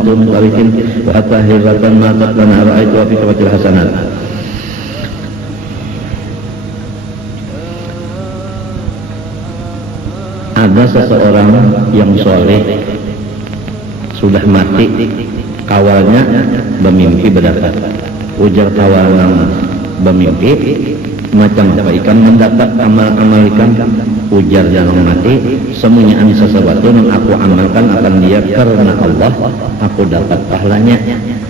mantu min tariqin wa hatta hiratan ma taqlana ra'aitu fi kafatil hasanat. Ada seseorang yang soleh sudah mati, kawalnya bermimpi berdapat. Ujar kawalan bermimpi macam apa ikan mendapat amal-amal ikan. Ujar yang mati, semuanya sesuatu yang aku amalkan akan dia karena Allah, aku dapat pahalanya.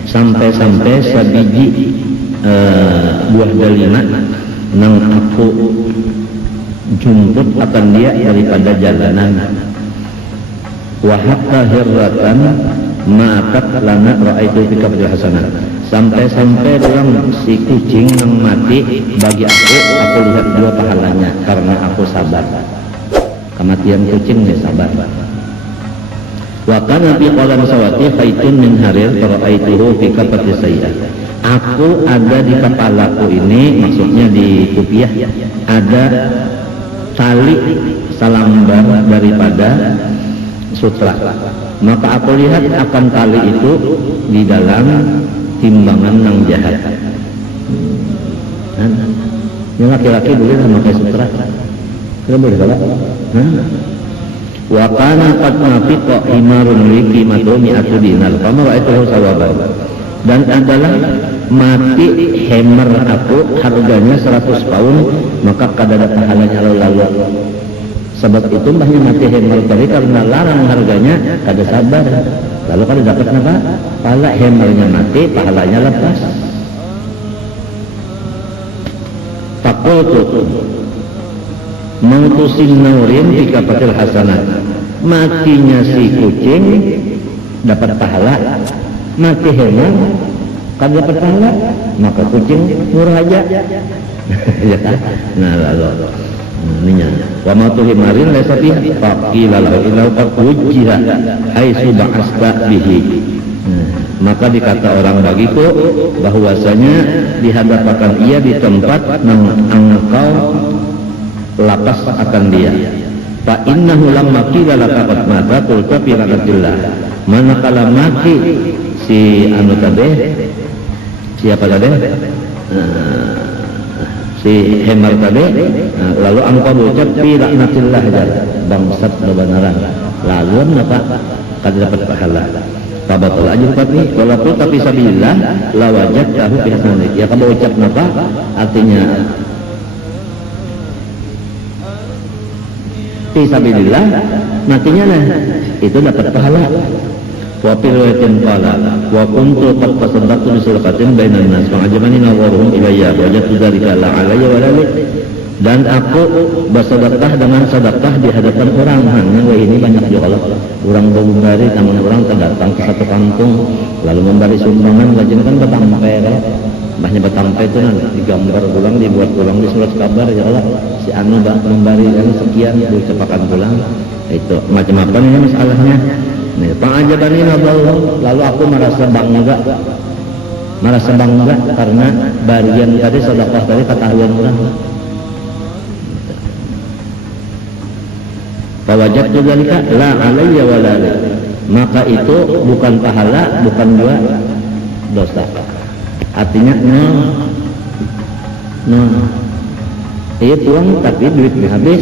Sampai-sampai sabiji buah delima nang aku jemput akan dia daripada jalanan. Wa hatta hirratan ma'akat lana ra'aitu fi kafatil hasanah. Sampai-sampai dalam si kucing yang mati bagi aku lihat dua pahalanya karena aku sabar. Kematian kucing dia sabar. Wa kana fi qalam sawati khaitun min harir ra'aituhu fi kafatis sayyi'ah. Aku ada di kepalaku ini, maksudnya di kupiah, ada tali salambar daripada sutra. Maka aku lihat akan tali itu di dalam timbangan nang jahat. Ini laki-laki boleh memakai sutra? Tidak boleh kalau? Wa kana qad nafiqa himarun li qimatu mi'atu dinar. Kamu ra'aituhu sawaban. Dan adalah mati hammer aku harganya 100 pound, maka kadada pahalanya lalu. Sebab itu mbahnya mati hammer tadi karena larang harganya kada sabar. Lalu kada dapat apa? Pahala hammernya mati, pahalanya lepas. Fakultu mautusin naurin fi kafatil hasanat. Matinya si kucing dapat pahala, mati hammer kada dapat pahala, maka kucing murah aja. Ya kan? Nah lalu ininya wa matu himarin laysa fiha faqila lahu illa qad wujjiha haitsu ba'asta bihi. Maka dikata orang bagiku bahwasanya dihadapkan ia di tempat yang engkau lapas akan dia. Fa innahu lamma qila laka qad mata qulta fi lakatillah. Manakala mati si anu tadi, siapa tadi? Si Hemar tadi, lalu engkau berucap fi laknatillah aja, bangsat kebenaran. Lalu apa? Kada dapat pahala. Tabatul ajr tapi walaupun tapi sabilillah la wajadtahu fi hasanah. Ya kamu ucap apa? Artinya fi sabilillah, nantinya lah itu dapat pahala. Wa fi riwayatin qala wa kuntu qad tasaddaqtu bi sadaqatin bainan nas wa ajmani nawaruhum ilayya wa jatu dzalika la alayya wa la. Dan aku bersedekah dengan sedekah di hadapan orang. Hanya ini banyak juga Allah. Orang memberi tangan orang terdatang ke satu kampung lalu memberi sumbangan, gajian kan betampe kan. Mbahnya betampe itu nanti digambar ulang, dibuat ulang di surat kabar ya Allah. Si anu memberi sekian diucapkan pulang. Itu macam apa ini masalahnya? Nih, pengajabani Allah. Lalu aku merasa bangga karena bagian tadi sedekah tadi ketahuan orang. Fawajadtu dzalika la alayya wa la. Maka itu bukan pahala, bukan juga dosa. Artinya itu uang tapi duitnya habis.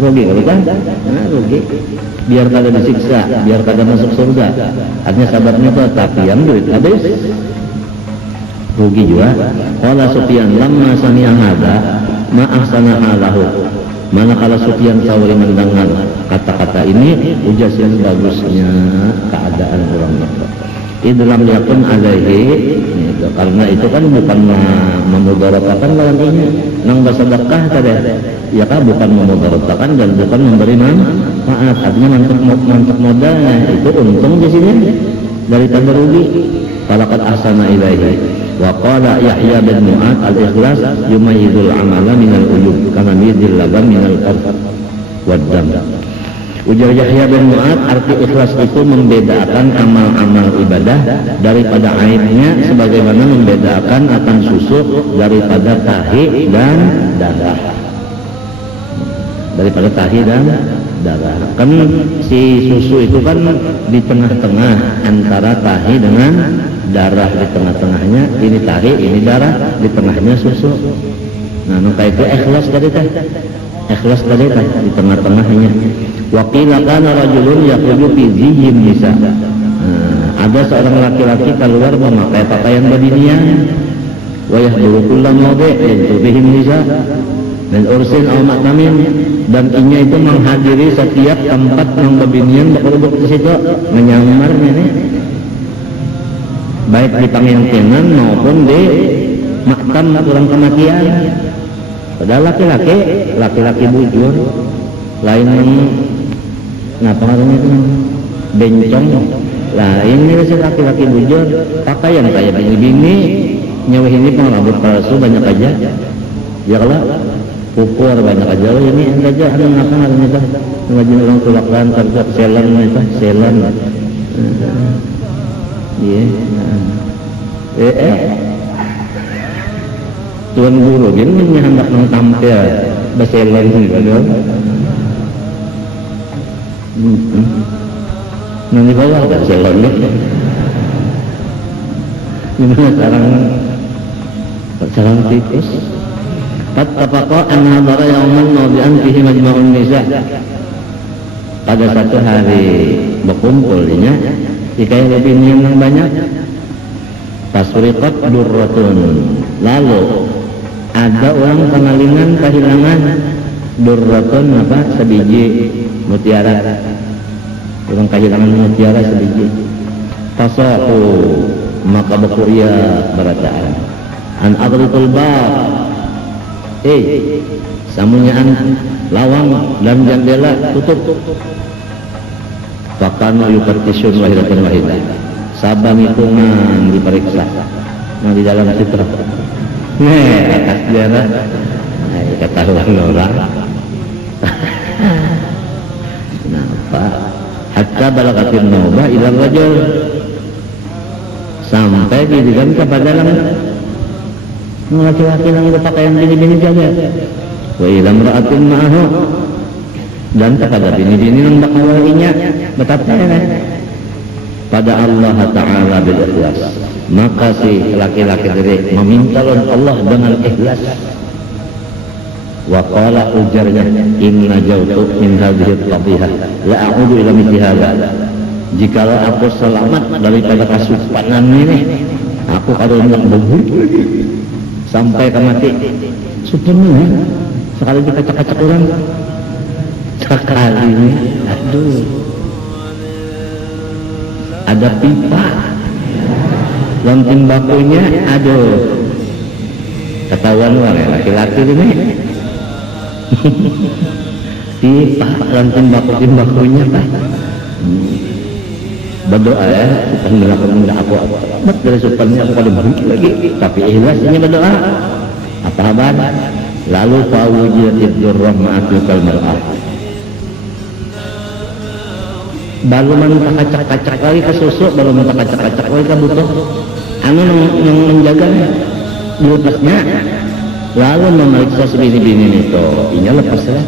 Rugi kan? Nah, rugi. Biar kada disiksa, biar kada masuk surga. Artinya sabarnya itu tapi yang duit habis. Rugi juga. Qala Sufyan lamma sami'a hadza ma ahsana halahu. Manakala Sufyan Tsauri mendengar kata-kata ini, ujasin bagusnya keadaan orang itu. Idlam yakun alaihi, karena itu kan bukan memudaratakan lawannya, nang bersedekah tadi, ya kan bukan memudaratakan dan bukan memberi manfaat. Artinya mantap modalnya itu untung di sini daripada rugi. Falakat ahsana ilaihi. Wa qala Yahya bin Mu'ad al-ikhlas yumayyizul amala minal uyub kama yudil laban minal qarf waddam. Ujar Yahya bin Mu'ad, arti ikhlas itu membedakan amal-amal ibadah daripada aibnya, sebagaimana membedakan akan susu daripada tahi dan darah. Daripada tahi dan darah. Kan si susu itu kan di tengah-tengah antara antara tahi dengan darah di tengah-tengahnya. Ini tahi, ini darah, di tengahnya susu. Nah, nuka itu ikhlas tadi teh. Ikhlas tadi teh di tengah-tengahnya. Wa qila kana rajulun yakhruju fi zihim nisa. Ada seorang laki-laki keluar memakai pakaian babinian. Wa yahduru kullam mawdi' yadhurihim nisa. Dan ursin aw maktamin, dan inya itu menghadiri setiap tempat yang babinian berkerubuk di situ, menyamarnya nih. Baik di pengintinan maupun di maktam orang kematian. Padahal laki-laki bujur, lain ngapa namanya itu bencong. Lah ini si laki-laki bujur pakaian kayak bini-bini, nyawa ini pengrambut palsu banyak aja. Ya kalau pupur banyak aja. Ini aja ada ngapa namanya itu ngajin orang tulakan kerja selan itu selan. Iya. Tuan guru gini hendak nang tampil baselan gitu. Nanti bawa baselan nih. Ini sekarang tikus. Fattafaqa an hadara yawman mawdi'an fihi majma'un nisa. Pada satu hari berkumpulnya jika lebih yang banyak. Fasuriqat durratun. Lalu ada orang pengalingan kehilangan durratun apa sebiji mutiara. Orang kehilangan mutiara sebiji. Fasahu maka berkuria berataan. An adritul bab. Samunyaan lawang dan jendela tutup. Fakanu yufatishun wahidatan wahidah. Sabang hitungan diperiksa. Nah di dalam citra. Atas jarak. Ketahuan orang. Kenapa? Hatta balagatin naubah ilang rajul. Sampai didikan kepada laki-laki yang berpakaian bini-bini jaga. Wa ilam ra'atin ma'ahu, dan kepada bini-bini yang bakawalinya. Betapa ya pada Allah Ta'ala bil ikhlas. Maka si laki-laki tadi meminta Allah dengan ikhlas. Wa qala ujarnya inna jautu min hadhihi qadhiyah la a'udu ila mithli hadha. Jikalau aku selamat daripada kasupanan ini, aku harus begitu lagi sampai ke mati. Sebenarnya sekali dikacak-kacak orang sekali ini, aduh, ada pipa lontin bakunya, aduh, ketahuan orang ya laki-laki ini. Pipa lontin bakunya pak. Berdoa ya, bukan melakukan aku amat dari supannya aku kalau begitu lagi, tapi ikhlasnya berdoa. Apa kabar? Lalu fawujudid durrah ma'atul mar'ah. Baru mentakacak-kacak lagi ke susu, baru mentakacak-kacak lagi ke butuh. Anu yang menjaganya dilepasnya. Lalu memeriksa si bini-bini itu, ini lepas ya.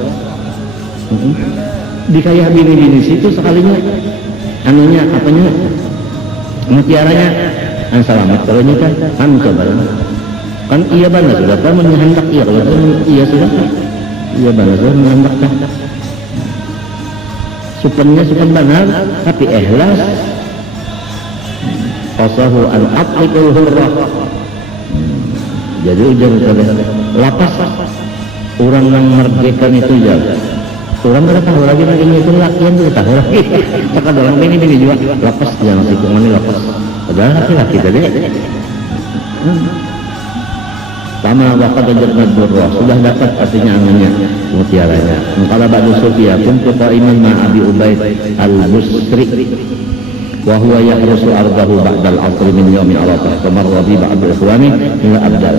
Dikaya bini-bini situ sekalinya. Anunya apanya mutiaranya selamat kalau ini kan coba kan iya bana sudah kan menghendak iya kalau iya sudah iya bana sudah menghendak kan supennya supen benar tapi ikhlas qasahu an atqul hurrah. Jadi ujar lapas orang yang merdeka itu ya. Orang tidak tahu lagi ini itu laki yang tidak tahu lagi. Maka dalam ini juga lapas jangan hitungan ini lapas. Padahal laki-laki tadi. Sama waktu jannah durrah sudah dapat artinya anunya mutiaranya. Qala ba'du Sufyan kuntu qa'iman ma Abi Ubaid al-Busri wa huwa yahrusu ardahu ba'da al-'asr min yawmi Arafah. Famarra bi ba'd ikhwani ila abdal.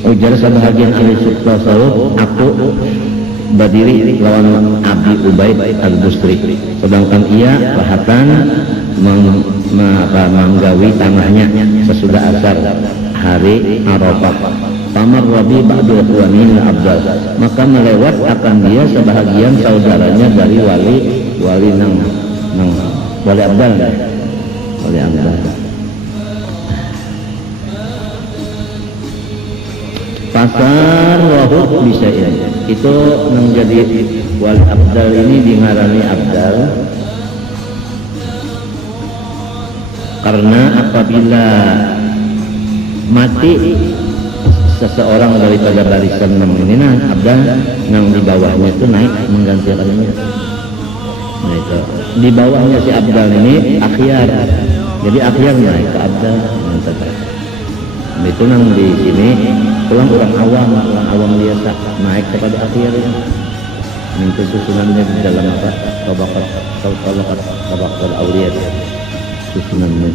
Ujar sebahagian ahli sunnah salaf, aku berdiri lawan Abi Ubaid al-Busri, sedangkan ia bahkan menggawi tanahnya sesudah asar hari Arafah. Pamar Rabi ba'du ikhwanin abdal, maka melewat akan dia sebahagian saudaranya dari wali abdal oleh Anda. Pasar wahud bisain itu menjadi wali abdal ini dingarani abdal karena apabila mati seseorang daripada barisan ini abdal yang di bawahnya itu naik menggantikannya. Nah itu di bawahnya si abdal ini akhyar, jadi akhyar naik ke abdal. Itu nang di sini pulang orang awam biasa naik kepada akhyar ini. Itu susunannya di dalam apa? Tabaqat awliya susunannya.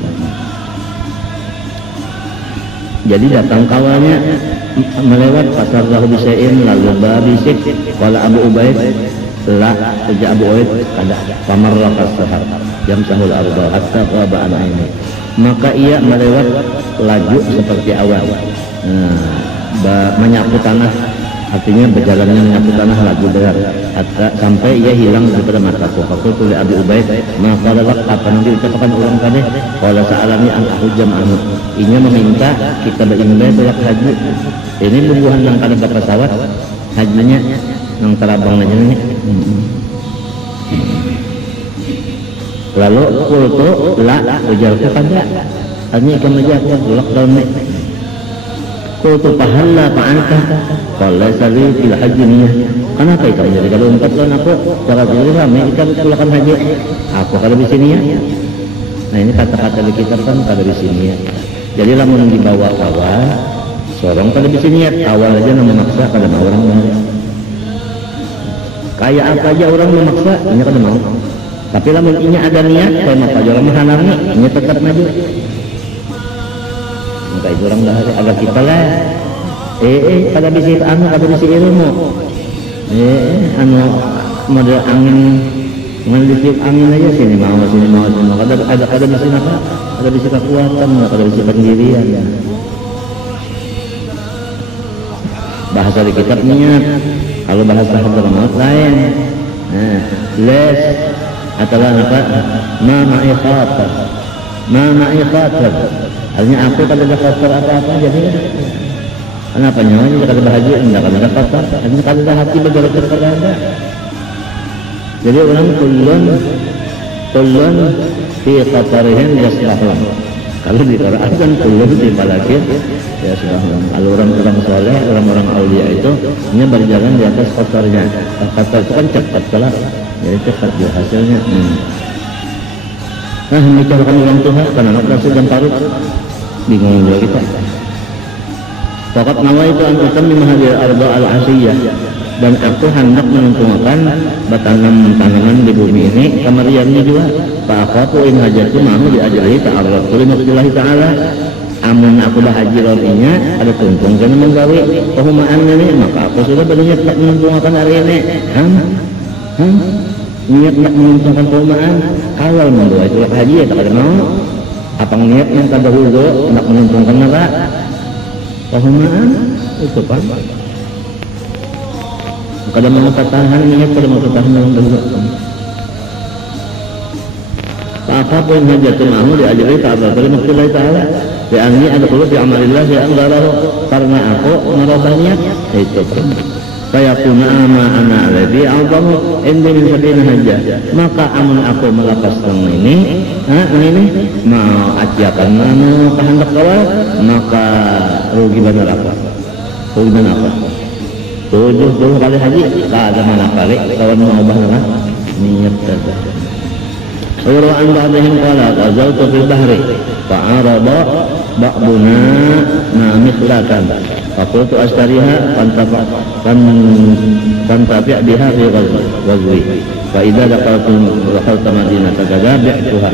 Jadi datang kawalnya melewat pasar lahu bisain lalu babisik qala Abu Ubaid la sejak Abu Ubaid kada pamarra fasahar jam sahul arba hatta qaba ini, maka ia melewat laju seperti awan. Menyapu tanah, artinya berjalannya menyapu tanah laju berat sampai ia hilang daripada mataku. Fakultu li Abi Ubaid maka lelak apa nanti ucapkan ulang tadi qala sa'alani an ahujam anu, inya meminta kita berimbang banyak haji. Ini bubuhan yang kada pesawat hajinya yang terabang aja nih. Lalu kultu la ujarku kada hanya kemeja aku lockdown nih. Kultu pahalla fa'anta qala sali fil haji niyah. Kenapa itu menjadi kalau 4 tahun aku jangan jadi ramai kita pulakan haji aku kada di sini ya. Nah ini kata-kata di kitab kan kada di sini ya. Jadi lamun dibawa awal sorong kada di sini ya, awal aja yang memaksa kada mau orang mau. Kayak apa aja orang memaksa ini kada mau. Tapi lamun inya ada niat kalau maka orang menghalangi inya tetap maju. Maka itu orang dah ada kita lah. Kada bisi anu kada bisi ilmu. Anu model angin ngelisip angin aja sini mau kada bisi apa? Kada bisi kekuatan, kada bisi pendirian. Bahasa di kitab niat. Kalau bahasa Hadramaut lain. Les adalah apa? Ma ma'i khatar. Ma ma'i khatar. Artinya aku kada ada khatar apa-apa jadi. Kenapa nyawa kada bahagia enggak kada ada khatar. Artinya kada ada hati bergerak kepada Anda. Jadi orang kullun fi khatarihim yasbahun. Kalau di Quran kan kullun di balakir yasbahun. Kalau orang-orang soleh, orang-orang aulia itu hanya berjalan di atas khatarnya. Khatar itu kan cepat kalah. Jadi cepat dia hasilnya. Nah, membicarakan orang Tuhan karena anak rasul dan parut bingung juga kita. Fakat nawaitu an utammi hadhihi al-arda al-asiyah, dan aku hendak menuntungan tanaman di bumi ini kamariannya juga. Fa akhatu in hajatu ma'hu bi ajrihi ta'arraf li maqdillahi ta'ala. Amun aku dah haji rotinya ada tuntung kan menggawe pehumaan ini, maka aku sudah berniat tak menuntungan hari ini. Niat nak menuntungan pehumaan kalau membawa itu haji ya tak ada mau. Apang niat yang kada hulu nak menuntunkan neraka pehumaan itu pak. Kada mau tahan niat kada mau tahan dalam bentuk. Apa pun hajat mahu diajari ta'ala dari maksudullah ta'ala dianni ada kulit di amalillah yang darah karena aku merasa niat itu pun saya punya ama anak lebih albamu ending sedih hajat, maka amun aku melepas ini mau ajakan mana kehendak kawal, maka rugi benar apa? Rugi benar apa? 7 kali haji, tak ada mana kali kawan mau bahas niat saja. Surah an-ba'dihim qala qazaltu fil bahri fa'arada ba'duna ma mithlakan faqultu ashtariha fantafi' biha fi ghazwi fa idza dakhalta madinata kadza bi'tuha